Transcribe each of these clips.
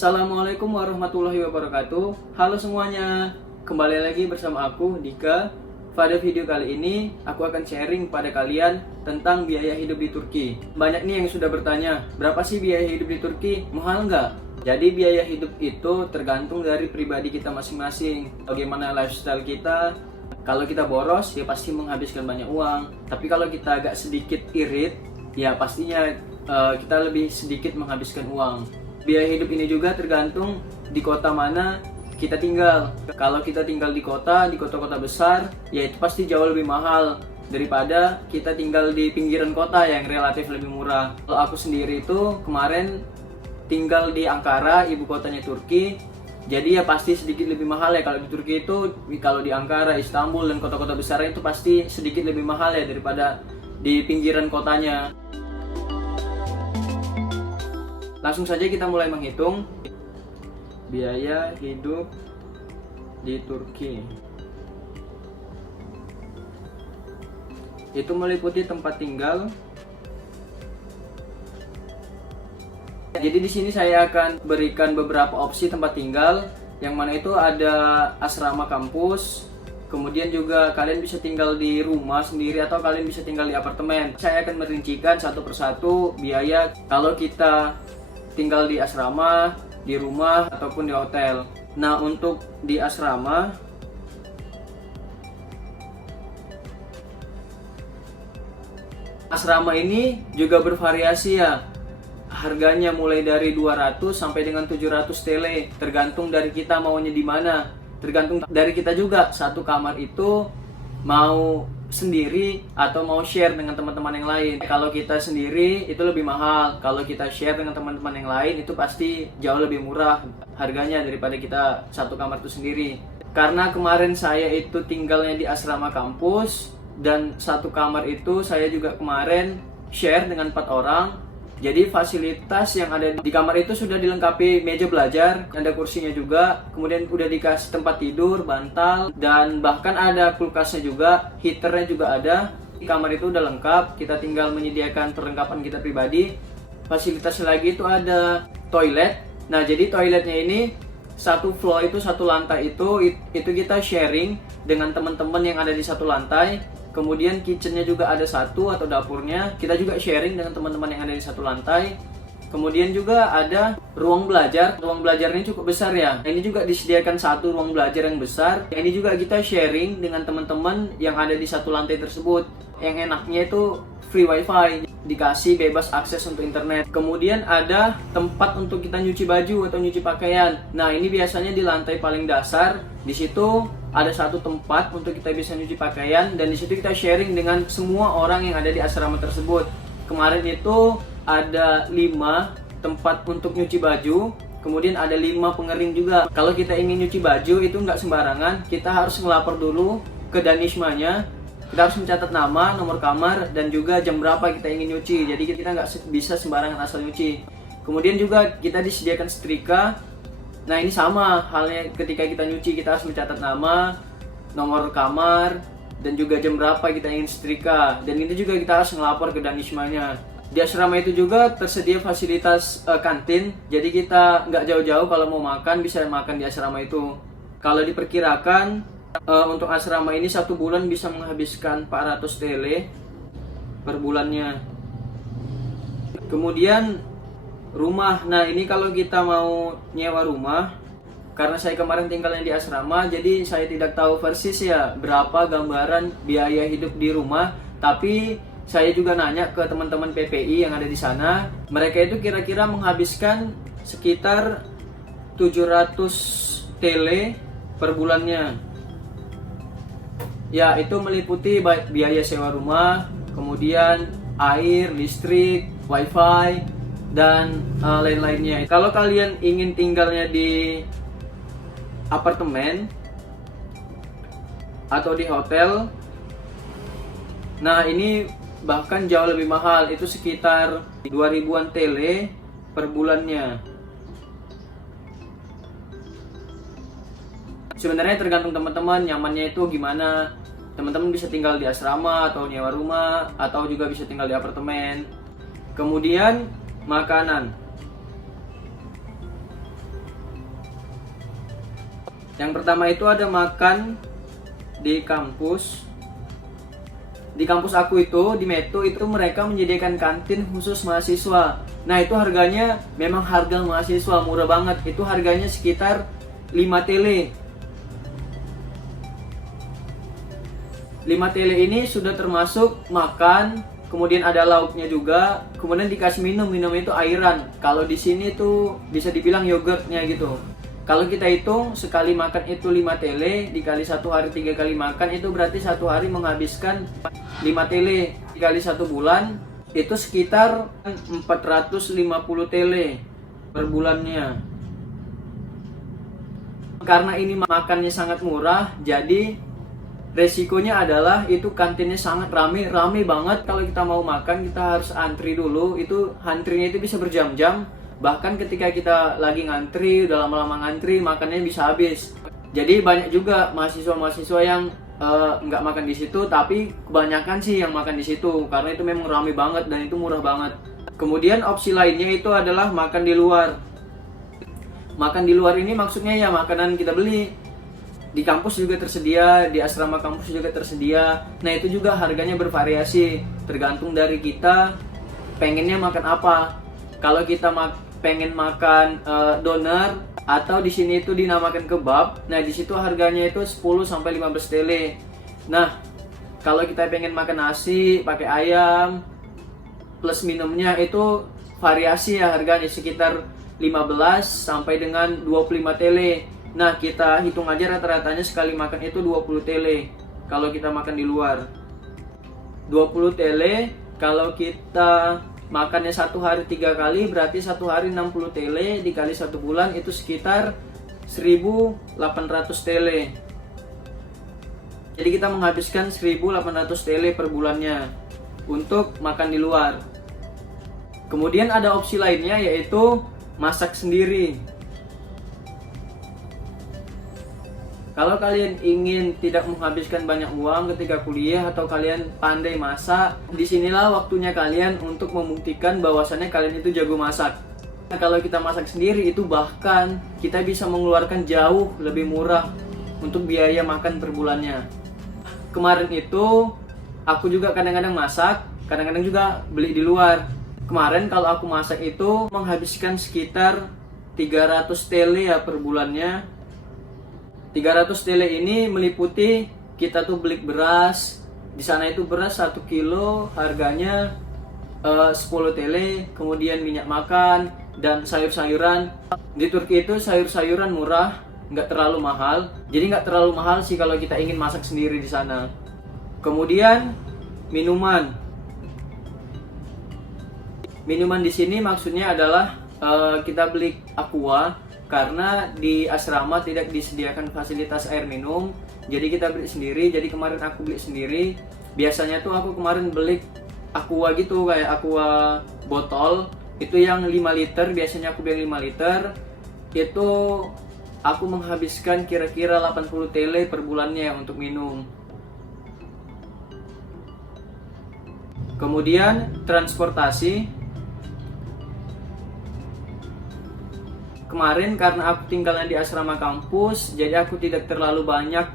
Assalamualaikum warahmatullahi wabarakatuh. Halo semuanya, kembali lagi bersama aku Dika. Pada video kali ini aku akan sharing pada kalian tentang biaya hidup di Turki. Banyak nih yang sudah bertanya, berapa sih biaya hidup di Turki? Mahal nggak? Jadi biaya hidup itu tergantung dari pribadi kita masing-masing. Bagaimana lifestyle kita. Kalau kita boros ya pasti menghabiskan banyak uang. Tapi kalau kita agak sedikit irit, ya pastinya kita lebih sedikit menghabiskan uang. Biaya hidup ini juga tergantung di kota mana kita tinggal. Kalau kita tinggal di kota-kota besar, ya itu pasti jauh lebih mahal daripada kita tinggal di pinggiran kota yang relatif lebih murah. Kalau aku sendiri itu kemarin tinggal di Ankara, ibu kotanya Turki. Jadi ya pasti sedikit lebih mahal ya. Kalau di Turki itu, kalau di Ankara, Istanbul, dan kota-kota besar itu pasti sedikit lebih mahal ya daripada di pinggiran kotanya. Langsung saja kita mulai menghitung biaya hidup di Turki. Itu meliputi tempat tinggal. Jadi di sini saya akan berikan beberapa opsi tempat tinggal, yang mana itu ada asrama kampus, kemudian juga kalian bisa tinggal di rumah sendiri atau kalian bisa tinggal di apartemen. Saya akan merincikan satu persatu biaya kalau kita tinggal di asrama, di rumah, ataupun di hotel. Nah, untuk di asrama, ini juga bervariasi ya. Harganya mulai dari 200 sampai dengan 700 TL, tergantung dari kita maunya di mana. Tergantung dari kita juga, satu kamar itu mau sendiri atau mau share dengan teman-teman yang lain. Kalau kita sendiri itu lebih mahal. Kalau kita share dengan teman-teman yang lain itu pasti jauh lebih murah harganya daripada kita satu kamar itu sendiri. Karena kemarin saya itu tinggalnya di asrama kampus, dan satu kamar itu saya juga kemarin share dengan 4 orang. Jadi fasilitas yang ada di kamar itu sudah dilengkapi meja belajar, ada kursinya juga, kemudian udah dikasih tempat tidur, bantal, dan bahkan ada kulkasnya juga, heaternya juga ada. Di kamar itu udah lengkap, kita tinggal menyediakan perlengkapan kita pribadi. Fasilitasnya lagi itu ada toilet. Nah, jadi toiletnya ini satu floor itu, satu lantai itu kita sharing dengan teman-teman yang ada di satu lantai. Kemudian kitchennya juga ada satu, atau dapurnya kita juga sharing dengan teman-teman yang ada di satu lantai. Kemudian juga ada ruang belajar. Ruang belajarnya cukup besar ya. Ini juga disediakan satu ruang belajar yang besar. Ini juga kita sharing dengan teman-teman yang ada di satu lantai tersebut. Yang enaknya itu free wifi, dikasih bebas akses untuk internet. Kemudian ada tempat untuk kita nyuci baju atau nyuci pakaian. Nah, ini biasanya di lantai paling dasar. Di situ ada satu tempat untuk kita bisa nyuci pakaian, dan di situ kita sharing dengan semua orang yang ada di asrama tersebut. Kemarin itu ada 5 tempat untuk nyuci baju, kemudian ada 5 pengering juga. Kalau kita ingin nyuci baju itu nggak sembarangan, kita harus ngelapor dulu ke Danishmanya. Kita harus mencatat nama, nomor kamar, dan juga jam berapa kita ingin nyuci. Jadi kita nggak bisa sembarangan asal nyuci. Kemudian juga kita disediakan setrika. Nah, ini sama halnya ketika kita nyuci, kita harus mencatat nama, nomor kamar, dan juga jam berapa kita ingin setrika. Dan ini juga kita harus ngelapor ke Danishmanya. Di asrama itu juga tersedia fasilitas kantin, jadi kita nggak jauh-jauh kalau mau makan, bisa makan di asrama itu. Kalau diperkirakan untuk asrama ini 1 bulan bisa menghabiskan 400 TL per bulannya. Kemudian rumah. Nah, ini kalau kita mau nyewa rumah, karena saya kemarin tinggalnya di asrama, jadi saya tidak tahu persis ya berapa gambaran biaya hidup di rumah. Tapi saya juga nanya ke teman-teman PPI yang ada di sana. Mereka itu kira-kira menghabiskan sekitar 700 TL per bulannya. Ya, itu meliputi biaya sewa rumah, kemudian air, listrik, wifi, dan lain-lainnya. Kalau kalian ingin tinggalnya di apartemen atau di hotel, nah ini bahkan jauh lebih mahal, itu sekitar 2000-an TL per bulannya. Sebenarnya tergantung teman-teman nyamannya itu gimana. Teman-teman bisa tinggal di asrama atau nyewa rumah, atau juga bisa tinggal di apartemen. Kemudian makanan. Yang pertama itu ada makan di kampus. Di kampus aku itu, di Meto itu mereka menyediakan kantin khusus mahasiswa. Nah itu harganya memang harga mahasiswa, murah banget. Itu harganya sekitar 5 tele. 5 tele ini sudah termasuk makan, kemudian ada lauknya juga, kemudian dikasih minum itu airan. Kalau di sini tuh bisa dibilang yogurtnya gitu. Kalau kita hitung sekali makan itu 5 tele dikali 1 hari 3 kali makan, itu berarti 1 hari menghabiskan 5 tele dikali 1 bulan itu sekitar 450 tele per bulannya. Karena ini makannya sangat murah, jadi resikonya adalah itu kantinnya sangat rame banget. Kalau kita mau makan kita harus antri dulu, itu antrinya itu bisa berjam-jam. Bahkan ketika kita lagi ngantri, udah lama-lama ngantri, makannya bisa habis. Jadi banyak juga mahasiswa-mahasiswa yang nggak makan di situ, tapi kebanyakan sih yang makan di situ karena itu memang rame banget dan itu murah banget. Kemudian opsi lainnya itu adalah makan di luar. Makan di luar ini maksudnya ya makanan kita beli. Di kampus juga tersedia, di asrama kampus juga tersedia. Nah itu juga harganya bervariasi, tergantung dari kita pengennya makan apa. Kalau kita pengen makan doner atau di sini itu dinamakan kebab, nah di situ harganya itu 10 sampai 15 tele. Nah kalau kita pengen makan nasi pakai ayam plus minumnya itu variasi ya, harganya sekitar 15 sampai dengan 25 tele. Nah kita hitung aja rata-ratanya sekali makan itu 20 tele kalau kita makan di luar. 20 tele kalau kita makannya 1 hari 3 kali berarti 1 hari 60 tele dikali 1 bulan itu sekitar 1800 tele. Jadi kita menghabiskan 1800 tele per bulannya untuk makan di luar. Kemudian ada opsi lainnya yaitu masak sendiri. Kalau kalian ingin tidak menghabiskan banyak uang ketika kuliah atau kalian pandai masak, disinilah waktunya kalian untuk membuktikan bahwasannya kalian itu jago masak. Nah, kalau kita masak sendiri itu bahkan kita bisa mengeluarkan jauh lebih murah untuk biaya makan per bulannya. Kemarin itu aku juga kadang-kadang masak, kadang-kadang juga beli di luar. Kemarin kalau aku masak itu menghabiskan sekitar 300 tele ya per bulannya. 300 tele ini meliputi kita tuh beli beras. Di sana itu beras 1 kilo harganya 10 tele, kemudian minyak makan dan sayur-sayuran. Di Turki itu sayur-sayuran murah, nggak terlalu mahal. Jadi nggak terlalu mahal sih kalau kita ingin masak sendiri di sana. Kemudian minuman. Minuman di sini maksudnya adalah kita beli aqua. Karena di asrama tidak disediakan fasilitas air minum, jadi kita beli sendiri. Jadi kemarin aku beli sendiri. Biasanya tuh aku kemarin beli aqua gitu, kayak aqua botol itu yang 5 liter. Biasanya aku beli 5 liter. Itu aku menghabiskan kira-kira 80 tele per bulannya untuk minum. Kemudian transportasi. Kemarin karena aku tinggalnya di asrama kampus, jadi aku tidak terlalu banyak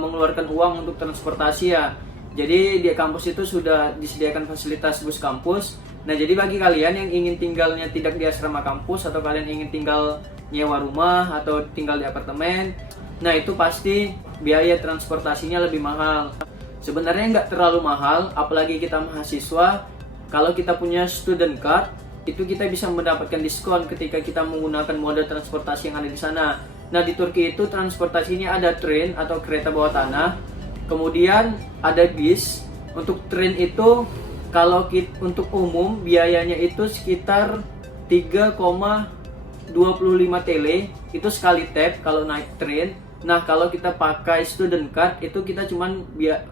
mengeluarkan uang untuk transportasi ya. Jadi di kampus itu sudah disediakan fasilitas bus kampus. Nah jadi bagi kalian yang ingin tinggalnya tidak di asrama kampus atau kalian ingin tinggal nyewa rumah atau tinggal di apartemen, nah itu pasti biaya transportasinya lebih mahal. Sebenarnya nggak terlalu mahal, apalagi kita mahasiswa. Kalau kita punya student card, itu kita bisa mendapatkan diskon ketika kita menggunakan moda transportasi yang ada di sana. Nah di Turki itu transportasinya ada train atau kereta bawah tanah, kemudian ada bis. Untuk train itu kalau untuk umum biayanya itu sekitar 3,25 tele itu sekali tap kalau naik train. Nah kalau kita pakai student card itu kita cuman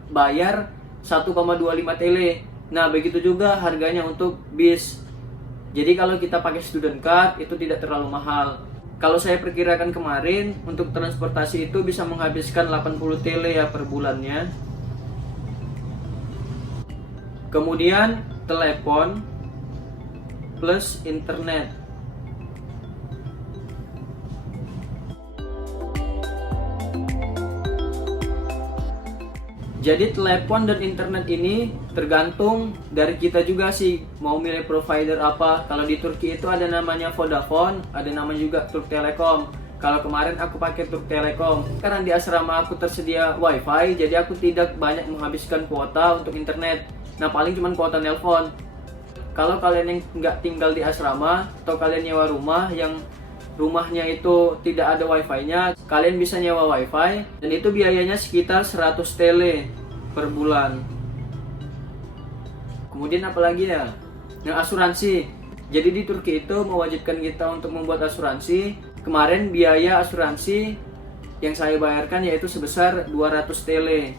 bayar 1,25 tele. Nah begitu juga harganya untuk bis. Jadi kalau kita pakai student card itu tidak terlalu mahal. Kalau saya perkirakan kemarin untuk transportasi itu bisa menghabiskan 80 tele ya per bulannya. Kemudian telepon plus internet. Jadi telepon dan internet ini tergantung dari kita juga sih mau milih provider apa. Kalau di Turki itu ada namanya Vodafone, ada namanya juga Turk Telekom. Kalau kemarin aku pakai Turk Telekom. Karena di asrama aku tersedia wifi, jadi aku tidak banyak menghabiskan kuota untuk internet. Nah paling cuma kuota nelpon. Kalau kalian yang nggak tinggal di asrama atau kalian nyewa rumah yang rumahnya itu tidak ada wifi-nya, kalian bisa nyewa wifi dan itu biayanya sekitar 100 TL per bulan. Kemudian apalagi ya? Nah, asuransi. Jadi di Turki itu mewajibkan kita untuk membuat asuransi. Kemarin biaya asuransi yang saya bayarkan yaitu sebesar 200 TL.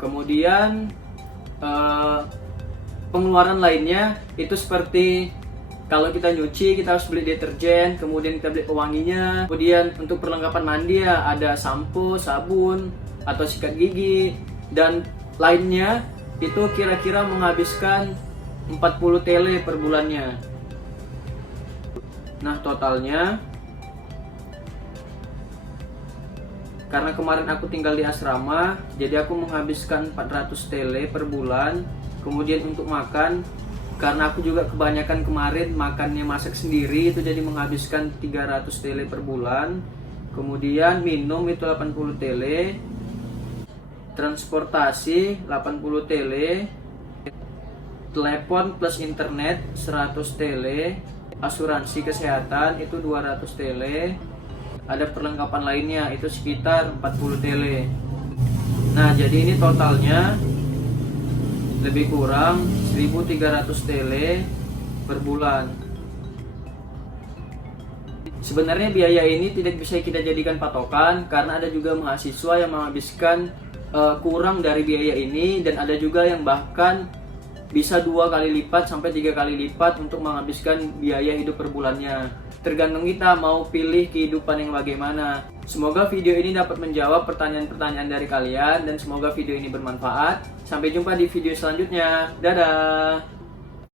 Kemudian pengeluaran lainnya itu seperti kalau kita nyuci kita harus beli deterjen, kemudian kita beli pewanginya, kemudian untuk perlengkapan mandi ya ada sampo, sabun atau sikat gigi dan lainnya itu kira-kira menghabiskan 40 TL per bulannya. Nah totalnya karena kemarin aku tinggal di asrama jadi aku menghabiskan 400 TL per bulan. Kemudian untuk makan, karena aku juga kebanyakan kemarin makannya masak sendiri itu jadi menghabiskan 300 TL per bulan. Kemudian minum itu 80 TL, transportasi 80 TL, telepon plus internet 100 TL, asuransi kesehatan itu 200 TL, ada perlengkapan lainnya itu sekitar 40 TL. Nah jadi ini totalnya lebih kurang 1.300 TL per bulan. Sebenarnya biaya ini tidak bisa kita jadikan patokan karena ada juga mahasiswa yang menghabiskan kurang dari biaya ini dan ada juga yang bahkan bisa 2 kali lipat sampai 3 kali lipat untuk menghabiskan biaya hidup per bulannya. Tergantung kita mau pilih kehidupan yang bagaimana. Semoga video ini dapat menjawab pertanyaan-pertanyaan dari kalian dan semoga video ini bermanfaat. Sampai jumpa di video selanjutnya. Dadah!